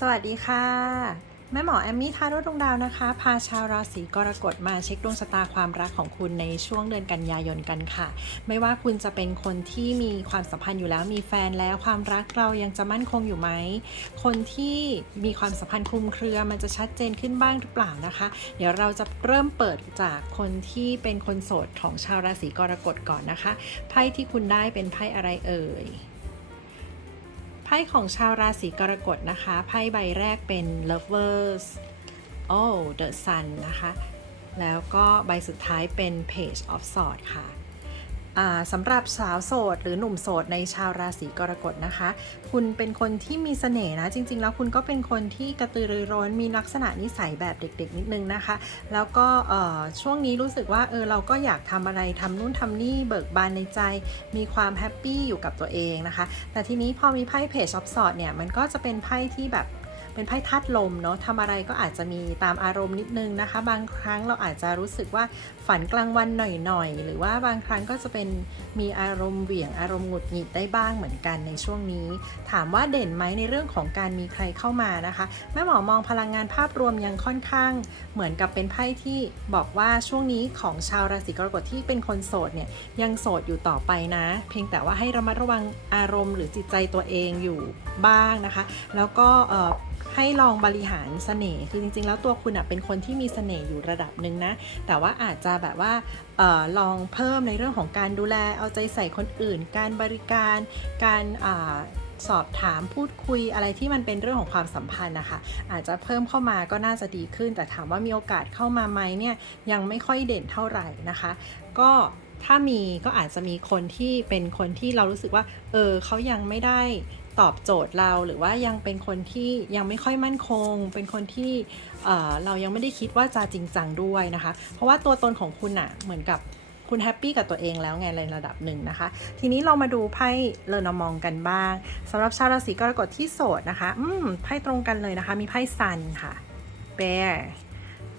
สวัสดีค่ะ แม่หมอแอมมี่ทาโร่ดวงดาวนะคะ พาชาวราศีกรกฎมาเช็คดวงชะตาความรักของคุณในช่วงเดือนกันยายนกันค่ะ ไม่ว่าคุณจะเป็นคนที่มีความสัมพันธ์อยู่แล้วมีแฟนแล้วความรักเรายังจะมั่นคงอยู่ไหม คนที่มีความสัมพันธ์คลุมเครือมันจะชัดเจนขึ้นบ้างหรือเปล่านะคะ เดี๋ยวเราจะเริ่มเปิดจากคนที่เป็นคนโสดของชาวราศีกรกฎก่อนนะคะไพ่ที่คุณได้เป็นไพ่อะไรเอ่ย ไพ่ของชาวราศีกรกฎนะคะ ไพ่ใบแรกเป็น lovers oh the sun นะคะ แล้วก็ใบสุดท้ายเป็น page of swords ค่ะ สำหรับสาวโสด หรือหนุ่มโสดในชาวราศีกรกฎนะคะ คุณเป็นคนที่มีเสน่ห์นะ จริง ๆ แล้วคุณก็เป็นคนที่กระตือรือร้นมีลักษณะนิสัยแบบเด็ก ๆ นิดนึงนะคะ แล้วก็ช่วงนี้รู้สึกว่าเออเราก็อยากทำอะไรทำนู่นทำนี่เบิกบานในใจ มีความแฮปปี้อยู่กับตัวเองนะคะ แต่ทีนี้พอมีไพ่เพจช็อปสอดเนี่ยมันก็จะเป็นไพ่ที่แบบ เป็นไพ่ธาตุลมเนาะทำอะไรก็อาจจะมีตามอารมณ์นิดนึงนะคะ บางครั้งเราอาจจะรู้สึกว่าฝันกลางวันหน่อยๆ หรือว่าบางครั้งก็จะเป็นมีอารมณ์เหวี่ยงอารมณ์หงุดหงิดได้บ้างเหมือนกันในช่วงนี้ ถามว่าเด่นไหมในเรื่องของการมีใครเข้ามานะคะแม่หมอมองพลังงานภาพรวมยังค่อนข้าง เหมือนกับเป็นไพ่ที่บอกว่าช่วงนี้ของชาวราศีกรกฎที่เป็นคนโสดเนี่ยยังโสดอยู่ต่อไปนะ เพียงแต่ว่าให้ระมัดระวังอารมณ์หรือจิตใจตัวเองอยู่บ้างนะคะ แล้วก็ ให้ลองบริหารเสน่ห์คือจริง ๆ แล้วตัวคุณเป็นคนที่มีเสน่ห์อยู่ระดับหนึ่งนะ แต่ว่าอาจจะแบบว่าออลองเพิ่มในเรื่องของการดูแลเอาใจใส่คนอื่น การบริการการอาสอบถามพูดคุยอะไรที่มันเป็นเรื่องของความสัมพันธ์นะคะ อาจจะเพิ่มเข้ามาก็น่าจะดีขึ้น แต่ถามว่ามีโอกาสเข้ามาไหมเนี่ยยังไม่ค่อยเด่นเท่าไหร่นะคะ ก็ถ้ามีก็อาจจะมีคนที่เป็นคนที่เรารู้สึกว่า เออเขายังไม่ได้ ตอบโจทย์เราหรือว่ายังเป็นคนที่ยังไม่ค่อยมั่นคง เป็นคนที่เเรายังไม่ได้คิดว่าจะจริงจังด้วยนะคะ เพราะว่าตัวตนของคุณอะเหมือนกับคุณแฮปปี้กับตัวเองแล้วไงในระดับหนึ่งนะคะ ทีนี้เรามาดูไพ่เลนามองกันบ้างสำหรับชาวราศีกรกฎที่โสดนะคะอืมไพ่ตรงกันเลยนะคะ มีไพ่ซันค่ะ bear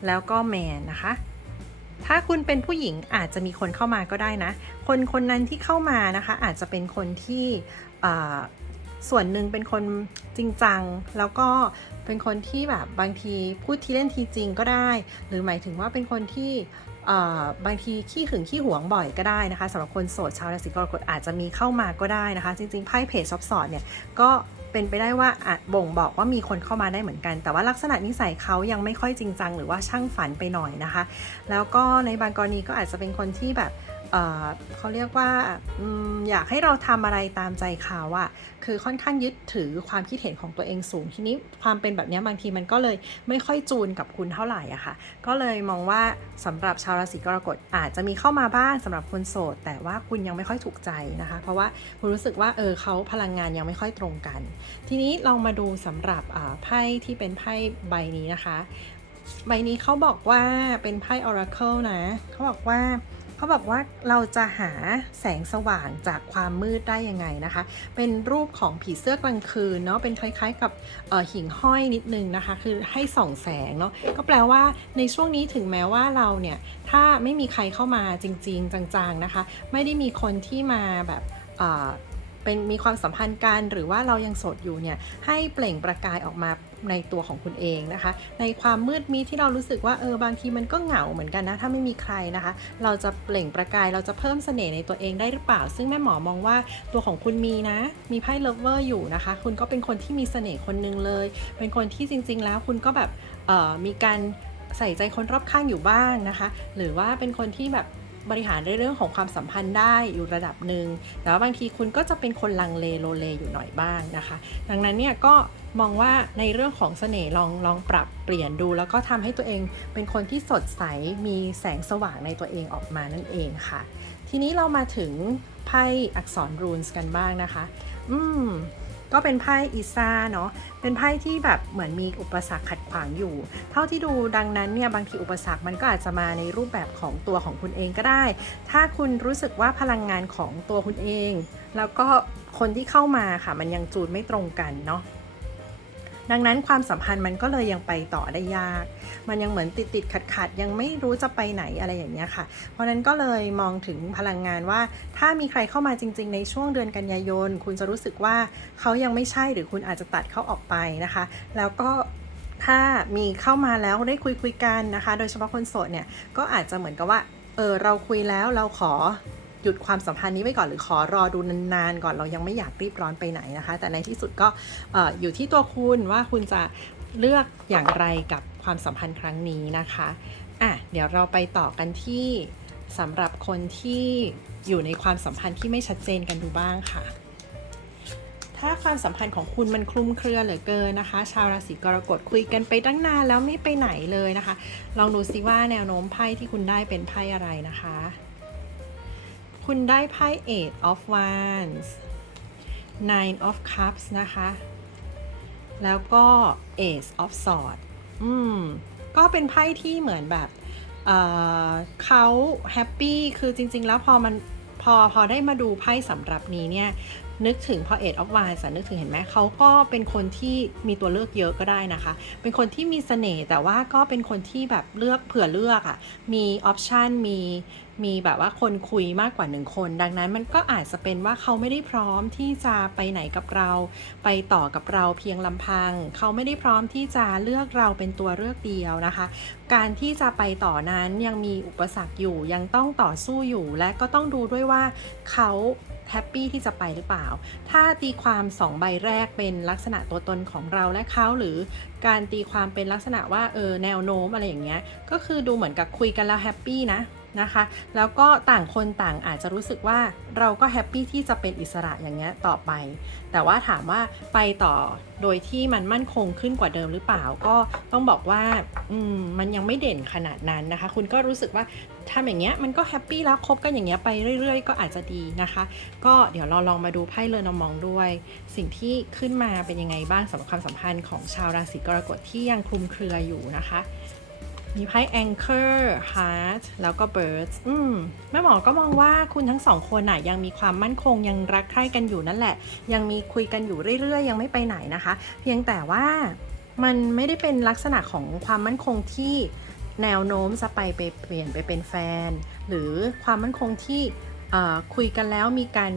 แล้วก็แมนนะคะถ้าคุณเป็นผู้หญิงอาจจะมีคนเข้ามาก็ได้นะ คนคนนั้นที่เข้ามานะคะ อาจจะเป็นคนที่ ส่วนหนึ่งเป็นคนจริงจัง แล้วก็เป็นคนที่แบบบางทีพูดทีเล่นทีจริงก็ได้ หรือหมายถึงว่าเป็นคนที่อ่าบางทีขี้หึงขี้หวงบ่อยก็ได้นะคะสำหรับคนโสดชาวราศีกรกฎอาจจะมีเข้ามาก็ได้นะคะ จริงๆไพ่เพจซับสอดเนี่ยก็เป็นไปได้ว่าอาจบ่งบอกว่ามีคนเข้ามาได้เหมือนกัน แต่ว่าลักษณะนิสัยเขายังไม่ค่อยจริงจัง หรือว่าช่างฝันไปหน่อยนะคะ แล้วก็ในบางกรณีก็อาจจะเป็นคนที่แบบ เขาเรียกว่าอยากให้เราทำอะไรตามใจเขาอะคือค่อนข้างยึดถือความคิดเห็นของตัวเองสูง ทีนี้ความเป็นแบบนี้บางทีมันก็เลยไม่ค่อยจูนกับคุณเท่าไหร่อะค่ะ ก็เลยมองว่าสำหรับชาวราศีกรกฎอาจจะมีเข้ามาบ้างสำหรับคนโสด แต่ว่าคุณยังไม่ค่อยถูกใจนะคะ เพราะว่าคุณรู้สึกว่าเออเขาพลังงานยังไม่ค่อยตรงกัน ทีนี้ลองมาดูสำหรับไพ่ที่เป็นไพ่ใบนี้นะคะ ใบนี้เขาบอกว่าเป็นไพ่ Oracle นะเขาบอกว่า เขาบอกว่าเราจะหาแสงสว่างจากความมืดได้ยังไงนะคะ เป็นรูปของผีเสื้อกลางคืนเนาะเป็นคล้ายๆกับหิ่งห้อยนิดนึงนะคะ คือให้ส่องแสงเนาะก็แปลว่าในช่วงนี้ถึงแม้ว่าเราเนี่ยถ้าไม่มีใครเข้ามาจริง ๆ จังๆนะคะ ไม่ได้มีคนที่มาแบบ เป็นมีความสัมพันธ์กันหรือว่าเรายังโสดอยู่เนี่ยให้เปล่งประกายออกมาในตัวของคุณเองนะคะ ในความมืดมิดที่เรารู้สึกว่าเออบางทีมันก็เหงาเหมือนกันนะ ถ้าไม่มีใครนะคะ เราจะเปล่งประกายเราจะเพิ่มเสน่ห์ในตัวเองได้หรือเปล่า ซึ่งแม่หมอมองว่าตัวของคุณมีนะ มีไพ่เลเวอร์อยู่นะคะ คุณก็เป็นคนที่มีเสน่ห์คนหนึงเลย เป็นคนที่จริง ๆ แล้วคุณก็แบบออมีการใส่ใจคนรอบข้างอยู่บ้างนะคะ หรือว่าเป็นคนที่แบบ บริหารในเรื่องของความสัมพันธ์ได้อยู่ระดับหนึ่งแต่ว่าบางทีคุณก็จะเป็นคนลังเลโลเลอยู่หน่อยบ้างนะคะ ดังนั้นเนี่ยก็มองว่าในเรื่องของเสน่ห์ลองลองปรับเปลี่ยนดู แล้วก็ทำให้ตัวเองเป็นคนที่สดใสมีแสงสว่างในตัวเองออกมานั่นเองค่ะ ทีนี้เรามาถึงไพ่อักษรรูนส์กันบ้างนะคะ อืม ก็เป็นไพ่อีซ่าเนาะเป็นไพ่ที่แบบเหมือนมีอุปสรรคขัดขวางอยู่ เท่าที่ดูดังนั้นเนี่ยบางทีอุปสรรคมันก็อาจจะมาในรูปแบบของตัวของคุณเองก็ได้ ถ้าคุณรู้สึกว่าพลังงานของตัวคุณเอง แล้วก็คนที่เข้ามาค่ะมันยังจูนไม่ตรงกันเนาะ ดังนั้นความสัมพันธ์มันก็เลยยังไปต่อได้ยาก มันยังเหมือนติดติดขัดขัดยังไม่รู้จะไปไหนอะไรอย่างเงี้ยค่ะ เพราะนั้นก็เลยมองถึงพลังงานว่า ถ้ามีใครเข้ามาจริง ๆ ในช่วงเดือนกันยายน คุณจะรู้สึกว่าเขายังไม่ใช่หรือคุณอาจจะตัดเขาออกไปนะคะ แล้วก็ถ้ามีเข้ามาแล้วได้คุยคุยกันนะคะ โดยเฉพาะคนโสดเนี่ยก็อาจจะเหมือนกับว่าเออเราคุยแล้วเราขอ หยุดความสัมพันธ์นี้ไว้ก่อนหรือขอรอดูนานๆก่อนเรายังไม่อยากรีบร้อนไปไหนนะคะ แต่ในที่สุดก็ออยู่ที่ตัวคุณว่าคุณจะเลือกอย่างไรกับความสัมพันธ์ครั้งนี้นะคะอะเดี๋ยวเราไปต่อกันที่สำหรับคนที่อยู่ในความสัมพันธ์ที่ไม่ชัดเจนกันดูบ้างค่ะ ถ้าความสัมพันธ์ของคุณมันคลุมเครือเหลือเกินนะคะ ชาวราศีกรกฎคุยกันไปตั้งนานแล้วไม่ไปไหนเลยนะคะ ลองดูซิว่าแนวโน้มไพ่ที่คุณได้เป็นไพ่อะไรนะคะ คุณได้ไพ่ Eight of Wands Nine of Cups นะคะ แล้วก็ Ace of Swords อืม ก็เป็นไพ่ที่เหมือนแบบเเขาแฮปปี้ คือจริง ๆ แล้วพอมันพอพอได้มาดูไพ่สำหรับนี้เนี่ย นึกถึงพอเอ็ดออฟวานส์นึกถึงเห็นไหมเขาก็เป็นคนที่มีตัวเลือกเยอะก็ได้นะคะ เป็นคนที่มีเสน่ห์แต่ว่าก็เป็นคนที่แบบเลือกเผื่อเลือกอะ่ะ มีออปชันมี มีแบบว่าคนคุยมากกว่าหนึ่งคน ดังนั้นมันก็อาจจะเป็นว่าเขาไม่ได้พร้อมที่จะไปไหนกับเรา ไปต่อกับเราเพียงลำพัง เขาไม่ได้พร้อมที่จะเลือกเราเป็นตัวเลือกเดียวนะคะ การที่จะไปต่อนั้นยังมีอุปสรรคอยู่ยังต้องต่อสู้อยู่และก็ต้องดูด้วยว่าเขาแฮปปี้ที่จะไปหรือเปล่า ถ้าตีความ 2 ใบแรกเป็นลักษณะตัวตนของเราและเขาหรือการตีความเป็นลักษณะว่าเออแนวโน้มอะไรอย่างเงี้ย ก็คือดูเหมือนกับคุยกันแล้วแฮปปี้นะ นะคะ แล้วก็ต่างคนต่างอาจจะรู้สึกว่าเราก็แฮปปี้ที่จะเป็นอิสระอย่างเงี้ยต่อไป แต่ว่าถามว่าไปต่อโดยที่มันมั่นคงขึ้นกว่าเดิมหรือเปล่าก็ต้องบอกว่าอืมมันยังไม่เด่นขนาดนั้นนะคะ คุณก็รู้สึกว่าทำอย่างเงี้ยมันก็แฮปปี้แล้วคบกันอย่างเงี้ยไปเรื่อย ๆ ก็อาจจะดีนะคะ ก็เดี๋ยวเราลองมาดูไพ่เลอนามองด้วย สิ่งที่ขึ้นมาเป็นยังไงบ้างสำหรับความสัมพันธ์ของชาวราศีกรกฎที่ยังคลุมเครืออยู่นะคะ มีไพ่ Anchor Heart แล้วก็ Birds อืมแม่หมอก็มองว่าคุณทั้งสองคนน่ะยังมีความมั่นคงยังรักใคร่กันอยู่นั่นแหละ ยังมีคุยกันอยู่เรื่อยๆ ยังไม่ไปไหนนะคะ เพียงแต่ว่ามันไม่ได้เป็นลักษณะของความมั่นคงที่แนวโน้มจะไปไปเปลี่ยนไปเป็นแฟน หรือความมั่นคงที่คุยกันแล้วมีการ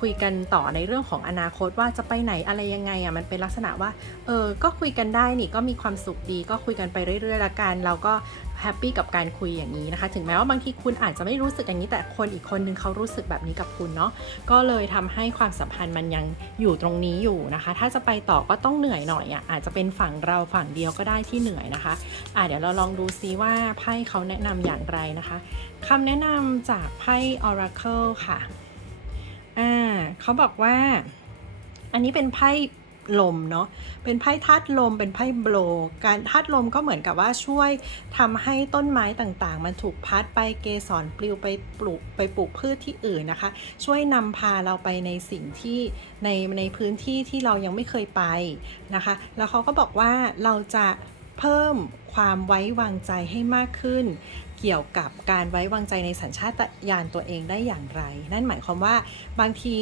คุยกันต่อในเรื่องของอนาคตว่าจะไปไหนอะไรยังไงอะมันเป็นลักษณะว่าเออก็คุยกันได้นี่ก็มีความสุขดีก็คุยกันไปเรื่อยๆละกันเราก็แฮปปี้กับการคุยอย่างนี้นะคะ ถึงแม้ว่าบางทีคุณอาจจะไม่รู้สึกอย่างนี้แต่คนอีกคนนึงเขารู้สึกแบบนี้กับคุณเนาะก็เลยทำให้ความสัมพันธ์มันยังอยู่ตรงนี้อยู่นะคะ ถ้าจะไปต่อก็ต้องเหนื่อยหน่อยอะอาจจะเป็นฝั่งเราฝั่งเดียวก็ได้ที่เหนื่อยนะคะอะเดี๋ยวเราลองดูซิว่าไพ่เขาแนะนำอย่างไรนะคะคำแนะนำจากไพ่ Oracle ค่ะ อ่าเขาบอกว่า อันนี้เป็นไพ่ลมเนาะ เป็นไพ่ธาตุลม เป็นไพ่โบลการธาตุลมก็เหมือนกับว่าช่วยทำให้ต้นไม้ต่างๆ มันถูกพัดไปเกสรปลิวไปปลูกไปปลูกพืชที่อื่นนะคะ ช่วยนำพาเราไปในสิ่งที่ในในพื้นที่ที่เรายังไม่เคยไปนะคะ แล้วเขาก็บอกว่าเราจะเพิ่มความไว้วางใจให้มากขึ้น เกี่ยวกับการไว้วางใจในสัญชาตญาณตัวเองได้อย่างไร นั่นหมายความว่าบางที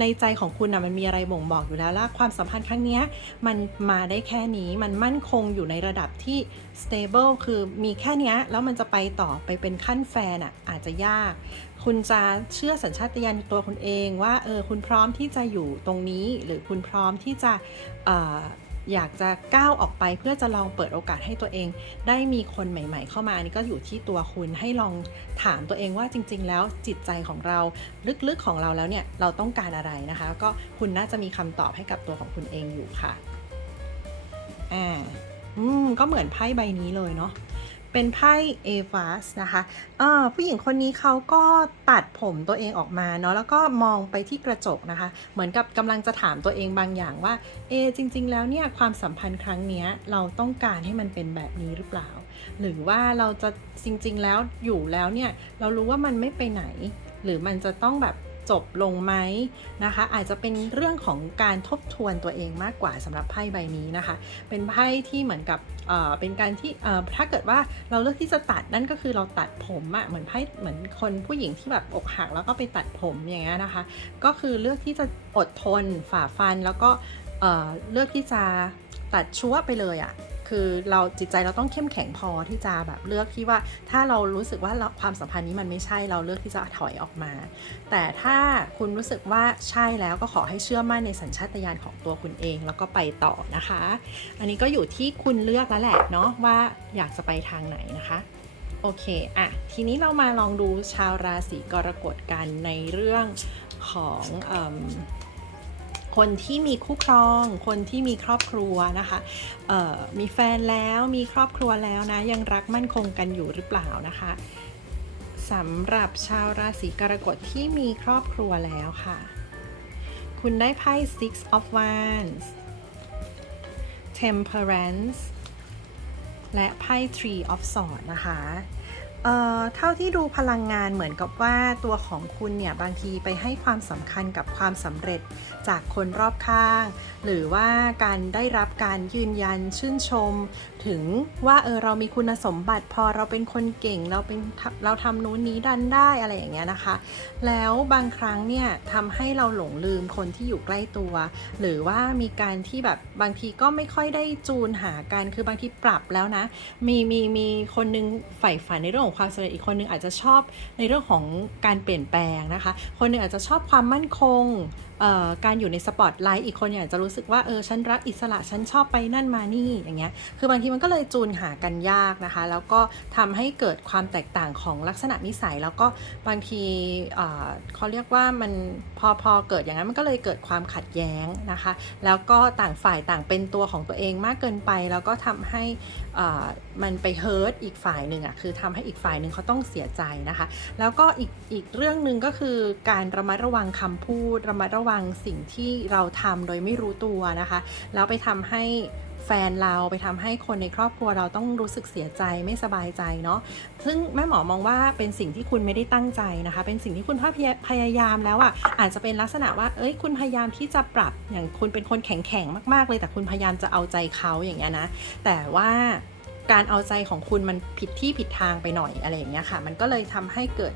ในใจของคุณนะมันมีอะไรบ่งบอกอยู่แล้วและความสัมพันธ์ครั้งนี้มันมาได้แค่นี้มันมั่นคงอยู่ในระดับที่ stable คือมีแค่นี้แล้วมันจะไปต่อไปเป็นขั้นแฟนอะอาจจะยาก คุณจะเชื่อสัญชาตญาณตัวคุณเองว่าเออคุณพร้อมที่จะอยู่ตรงนี้ หรือคุณพร้อมที่จะ อยากจะก้าวออกไปเพื่อจะลองเปิดโอกาสให้ตัวเอง ได้มีคนใหม่ ๆ เข้ามาอันนี้ก็อยู่ที่ตัวคุณให้ลองถามตัวเองว่าจริง ๆ แล้วจิตใจของเราลึกๆของเราแล้วเนี่ยเราต้องการอะไรนะคะ ก็คุณน่าจะมีคำตอบให้กับตัวของคุณเองอยู่ค่ะอ่าอืมก็เหมือนไพ่ใบนี้เลยเนาะ เป็นไพ่เอฟาสนะคะเออผู้หญิงคนนี้เขาก็ตัดผมตัวเองออกมาเนาะแล้วก็มองไปที่กระจกนะคะ เหมือนกับกำลังจะถามตัวเองบางอย่างว่าเอจริง ๆ แล้วเนี่ยความสัมพันธ์ครั้งนี้เราต้องการให้มันเป็นแบบนี้หรือเปล่า หรือว่าเราจะจริง ๆ แล้วอยู่แล้วเนี่ยเรารู้ว่ามันไม่ไปไหน หรือมันจะต้องแบบ จบลงไหมนะคะ อาจจะเป็นเรื่องของการทบทวนตัวเองมากกว่าสำหรับไพ่ใบนี้นะคะ เป็นไพ่ที่เหมือนกับเอ่อเป็นการที่เอ่อถ้าเกิดว่าเราเลือกที่จะตัดนั่นก็คือเราตัดผมอะเหมือนไพ่เหมือนคนผู้หญิงที่แบบอกหักแล้วก็ไปตัดผมอย่างเงี้ยนะคะ ก็คือเลือกที่จะอดทนฝ่าฟันแล้วก็เเลือกที่จะตัดชั่วไปเลยอะ คือเราจิตใจเราต้องเข้มแข็งพอที่จะแบบเลือกที่ว่า ถ้าเรารู้สึกว่าความสัมพันธ์นี้มันไม่ใช่เราเลือกที่จะถอยออกมา แต่ถ้าคุณรู้สึกว่าใช่แล้วก็ขอให้เชื่อมั่นในสัญชาตญาณของตัวคุณเอง แล้วก็ไปต่อนะคะ อันนี้ก็อยู่ที่คุณเลือกแล้วแหละเนาะว่าอยากจะไปทางไหนนะคะโอเค อะ ทีนี้เรามาลองดูชาวราศีกรกฎกันในเรื่องของอ คนที่มีคู่ครอง คนที่มีครอบครัวนะคะมีแฟนแล้วมีครอบครัวแล้วนะ ยังรักมั่นคงกันอยู่หรือเปล่านะคะสำหรับชาวราศีกรกฎที่มีครอบครัวแล้วค่ะ คุณได้ไพ่ six of wands temperance และไพ่ Three of Swords นะคะ เอ่อเท่าที่ดูพลังงานเหมือนกับว่าตัวของคุณเนี่ยบางทีไปให้ความสำคัญกับความสำเร็จจากคนรอบข้าง หรือว่าการได้รับ การยืนยันชื่นชม ถึงว่าเออเรามีคุณสมบัติพอเราเป็นคนเก่งเราเป็นเราทำนู้นนี้ดันได้อะไรอย่างเงี้ยนะคะ แล้วบางครั้งเนี่ยทำให้เราหลงลืมคนที่อยู่ใกล้ตัว หรือว่ามีการที่แบบบางทีก็ไม่ค่อยได้จูนหากันคือบางทีปรับแล้วนะ มีมีมีคนนึงใฝ่ฝันในเรื่องของความสำเร็จอีกคนนึงอาจจะชอบในเรื่องของการเปลี่ยนแปลงนะคะ คนหนึงอาจจะชอบความมั่นคงการอยู่ในสปอตไลท์อีกคนเนี่ยาจจะรู้สึกว่าเออฉันรักอิสระฉันชอบไปนั่นมานี่อย่างเงี้ยคือบางทีมันก็เลยจูนหากันยากนะคะ แล้วก็ทำให้เกิดความแตกต่างของลักษณะนิสัย แล้วก็บางทีเเขาเรียกว่ามันพอพอเกิดอย่างนั้นมันก็เลยเกิดความขัดแย้งนะคะ แล้วก็ต่างฝ่ายต่างเป็นตัวของตัวเองมากเกินไป แล้วก็ทำให้ มันไปเฮิร์ตอีกฝ่ายหนึ่งอะ่ะคือทำให้อีกฝ่ายหนึ่งเขาต้องเสียใจนะคะ แล้วก็อีกอีกเรื่องหนึ่งก็คือการระมัดระวังคำพูด ระมัดระวังสิ่งที่เราทำโดยไม่รู้ตัวนะคะ แล้วไปทำให้ แฟนเราไปทำให้คนในครอบครัวเราต้องรู้สึกเสียใจไม่สบายใจเนาะซึ่งแม่หมอมองว่าเป็นสิ่งที่คุณไม่ได้ตั้งใจนะคะ เป็นสิ่งที่คุณพยาพยายามแล้วอะ่ะอาจจะเป็นลักษณะว่าเอ้ยคุณพยายามที่จะปรับอย่างคุณเป็นคนแข็งแข็งๆมากๆ เลยแต่คุณพยายามจะเอาใจเขาอย่างเงี้ยนะแต่ว่าการเอาใจของคุณมันผิดที่ผิดทางไปหน่อยอะไรอย่างเงี้ยค่ะ มันก็เลยทำให้เกิด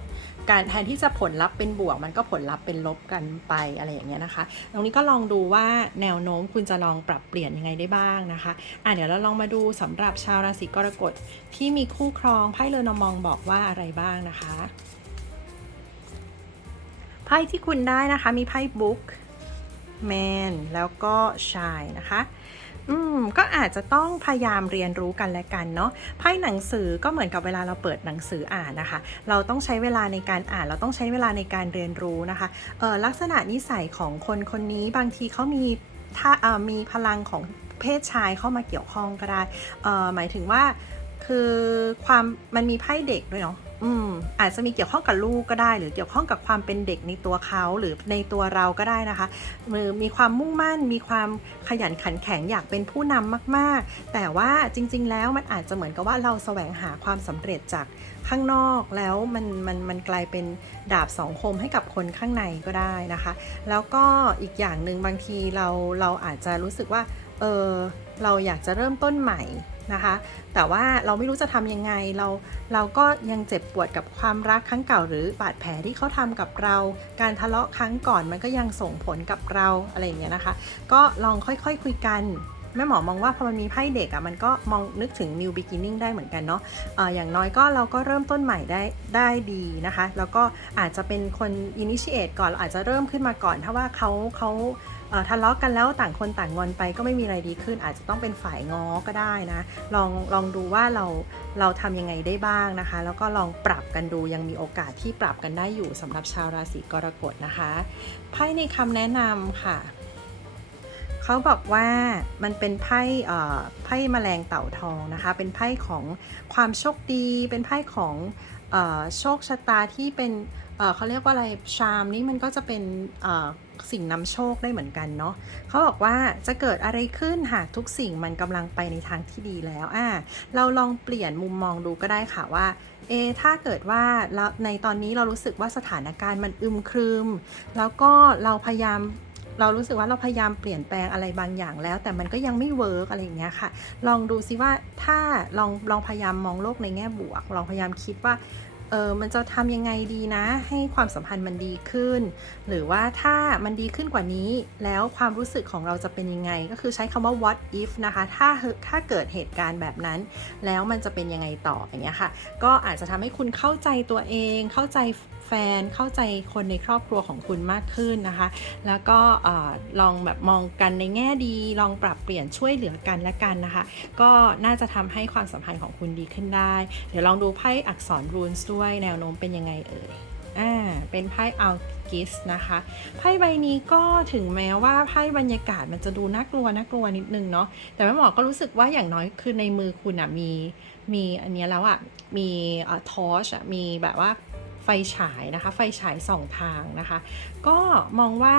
การแทนที่จะผลลัพธ์เป็นบวก มันก็ผลลัพธ์เป็นลบกันไปอะไรอย่างเงี้ยนะคะ ตรงนี้ก็ลองดูว่าแนวโน้มคุณจะลองปรับเปลี่ยนยังไงได้บ้างนะคะอะเดี๋ยวเราลองมาดูสำหรับชาวราศีกรกฎที่มีคู่ครองไพ่เรือนอมองบอกว่าอะไรบ้างนะคะไพ่ที่คุณได้นะคะมีไพ่บุ๊กแมนแล้วก็ชายนะคะ อืมก็อาจจะต้องพยายามเรียนรู้กันและกันเนาะไพ่หนังสือก็เหมือนกับเวลาเราเปิดหนังสืออ่านนะคะ เราต้องใช้เวลาในการอ่าน เราต้องใช้เวลาในการเรียนรู้นะคะเออลักษณะนิสัยของคนคนนี้บางทีเขามีถ้าเออมีพลังของเพศชายเข้ามาเกี่ยวข้องก็ได้เออหมายถึงว่าคือความมันมีไพ่เด็กด้วยเนาะ อืมอาจจะมีเกี่ยวข้องกับลูกก็ได้ หรือเกี่ยวข้องกับความเป็นเด็กในตัวเขาหรือในตัวเราก็ได้นะคะหรือมีความมุ่งมั่น มีความขยันขันแข็งอยากเป็นผู้นำมากๆ แต่ว่าจริง ๆ แล้วมันอาจจะเหมือนกับว่าเราแสวงหาความสำเร็จจากข้างนอกแล้วมันมันมันกลายเป็นดาบสองคมให้กับคนข้างในก็ได้นะคะ แล้วก็อีกอย่างหนึ่งบางทีเราเราอาจจะรู้สึกว่าเออเราอยากจะเริ่มต้นใหม่ นะคะ แต่ว่าเราไม่รู้จะทำยังไงเราเราก็ยังเจ็บปวดกับความรักครั้งเก่า หรือบาดแผลที่เขาทำกับเรา การทะเลาะครั้งก่อนมันก็ยังส่งผลกับเราอะไรอย่างเงี้ยนะคะ ก็ลองค่อยๆคคุยกันแม่หมอมองว่าพอมันมีไพ่เด็กอะ่ะมันก็มองนึกถึง new beginning ได้เหมือนกันเนาะอะอย่างน้อยก็เราก็เริ่มต้นใหม่ได้ได้ดีนะคะ แล้วก็อาจจะเป็นคน initiate ก่อนเราอาจจะเริ่มขึ้นมาก่อน ถ้าว่าเขาเขา ทะเลาะกันแล้วต่างคนต่างงอนไปก็ไม่มีอะไรดีขึ้น อาจจะต้องเป็นฝ่ายง้อก็ได้นะลองลองดูว่าเราเราทำยังไงได้บ้างนะคะ แล้วก็ลองปรับกันดูยังมีโอกาสที่ปรับกันได้อยู่สำหรับชาวราศีกรกฎนะคะไพ่ในคำแนะนำค่ะเขาบอกว่ามันเป็นไพ่ไพ่แมลงเต่าทองนะคะ เป็นไพ่ของความโชคดี เป็นไพ่ของอโชคชะตาที่เป็นเขาเรียกว่าอะไรชามนี้มันก็จะเป็น สิ่งนำโชคได้เหมือนกันเนาะเขาบอกว่าจะเกิดอะไรขึ้นหากทุกสิ่งมันกำลังไปในทางที่ดีแล้วอ่าเราลองเปลี่ยนมุมมองดูก็ได้ค่ะว่าเอถ้าเกิดว่าเราในตอนนี้เรารู้สึกว่าสถานการณ์มันอึมครึม แล้วก็เราพยายามเรารู้สึกว่าเราพยายามเปลี่ยนแปลงอะไรบางอย่างแล้ว แต่มันก็ยังไม่เวิร์กอะไรอย่างเงี้ยค่ะ ลองดูซิว่าถ้าลองลองพยายามมองโลกในแง่บวก ลองพยายามคิดว่า เออมันจะทำยังไงดีนะ ให้ความสัมพันธ์มันดีขึ้น หรือว่าถ้ามันดีขึ้นกว่านี้ แล้วความรู้สึกของเราจะเป็นยังไง ก็คือใช้คำว่า what if นะคะ ถ้าถ้าเกิดเหตุการณ์แบบนั้น แล้วมันจะเป็นยังไงต่ออย่างเงี้ยค่ะ ก็อาจจะทำให้คุณเข้าใจตัวเอง เข้าใจแฟน เข้าใจคนในครอบครัวของคุณมากขึ้นนะคะ แล้วก็ลองแบบมองกันในแง่ดี ลองปรับเปลี่ยนช่วยเหลือกันและกันนะคะ ก็น่าจะทำให้ความสัมพันธ์ของคุณดีขึ้นได้ เดี๋ยวลองดูไพ่อักษรรูนส์ด้วยวยแนวโน้มเป็นยังไงเอ่ยอ่าเป็นไพ่อัลกิสนะคะไพ่ใบนี้ก็ถึงแม้ว่าไพ่บรรยากาศมันจะดูน่ากลัวน่ากลัวนิดนึงเนาะแต่แม่หมอก็รู้สึกว่าอย่างน้อยคือในมือคุณอะมีมีอันนี้แล้วอะมีอ่ทอชอะมีแบบว่าไฟฉายนะคะ ไฟฉายสองทางนะคะ ก็มองว่า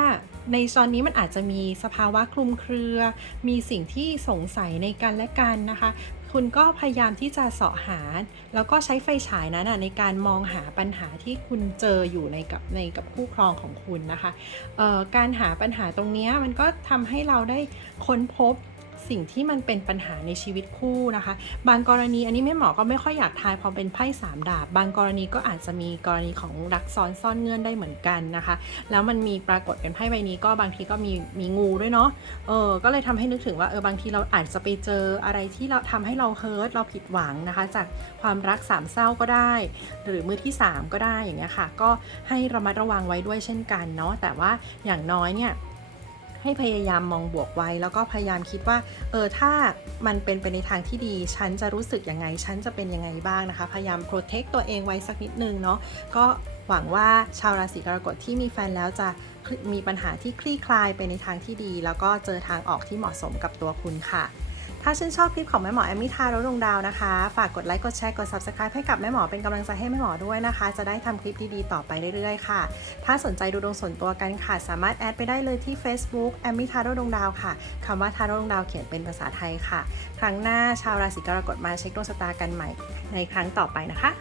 ในตอนนี้มันอาจจะมีสภาวะคลุมเครือ มีสิ่งที่สงสัยในกันและกันนะคะ คุณก็พยายามที่จะเสาะหา แล้วก็ใช้ไฟฉายนั้นนะในการมองหาปัญหาที่คุณเจออยู่ในกับในกับคู่ครองของคุณนะคะการหาปัญหาตรงนี้มันก็ทำให้เราได้ค้นพบ สิ่งที่มันเป็นปัญหาในชีวิตคู่นะคะ บางกรณีอันนี้แม่หมอก็ไม่ค่อยอยากทายพอเป็นไพ่สามดาบ บางกรณีก็อาจจะมีกรณีของรักซ้อนซ่อนเงื่อนได้เหมือนกันนะคะ แล้วมันมีปรากฏเป็นไพ่ใบนี้ก็บางทีก็มีมีงูด้วยเนาะเออก็เลยทำให้นึกถึงว่าเออบางทีเราอาจจะไปเจออะไรที่เราทำให้เราเฮิร์ตเราผิดหวังนะคะ จากความรักสามเศร้าก็ได้ หรือมือที่ 3 ก็ได้อย่างเงี้ยค่ะ ก็ให้ระมัดระวังไว้ด้วยเช่นกันเนาะแต่ว่าอย่างน้อยเนี่ย ให้พยายามมองบวกไว้ แล้วก็พยายามคิดว่าเออถ้ามันเป็นไปในทางที่ดี ฉันจะรู้สึกยังไง ฉันจะเป็นยังไงบ้างนะคะ พยายามโปรเทคตัวเองไว้สักนิดนึงเนาะก็หวังว่าชาวราศีกรกฎที่มีแฟนแล้วจะมีปัญหาที่คลี่คลายไปในทางที่ดี แล้วก็เจอทางออกที่เหมาะสมกับตัวคุณค่ะ ถ้าชื่นชอบคลิปของแม่หมอแอมมี่ทาร์ดวงดาวนะคะ ฝากกดไลค์ กดแชร์ กด subscribe ให้กับแม่หมอเป็นกำลังใจให้แม่หมอด้วยนะคะ จะได้ทำคลิปดีๆ ต่อไปเรื่อยๆ ค่ะ ถ้าสนใจดูดวงส่วนตัวกันค่ะ สามารถแอดไปได้เลยที่ Facebook แอมมี่ทาร์ดวงดาวค่ะคำว่าทาร์ดวงดาวเขียนเป็นภาษาไทยค่ะ ครั้งหน้าชาวราศีกรกฎมาเช็คดวงชะตากันใหม่ ในครั้งต่อไปนะคะ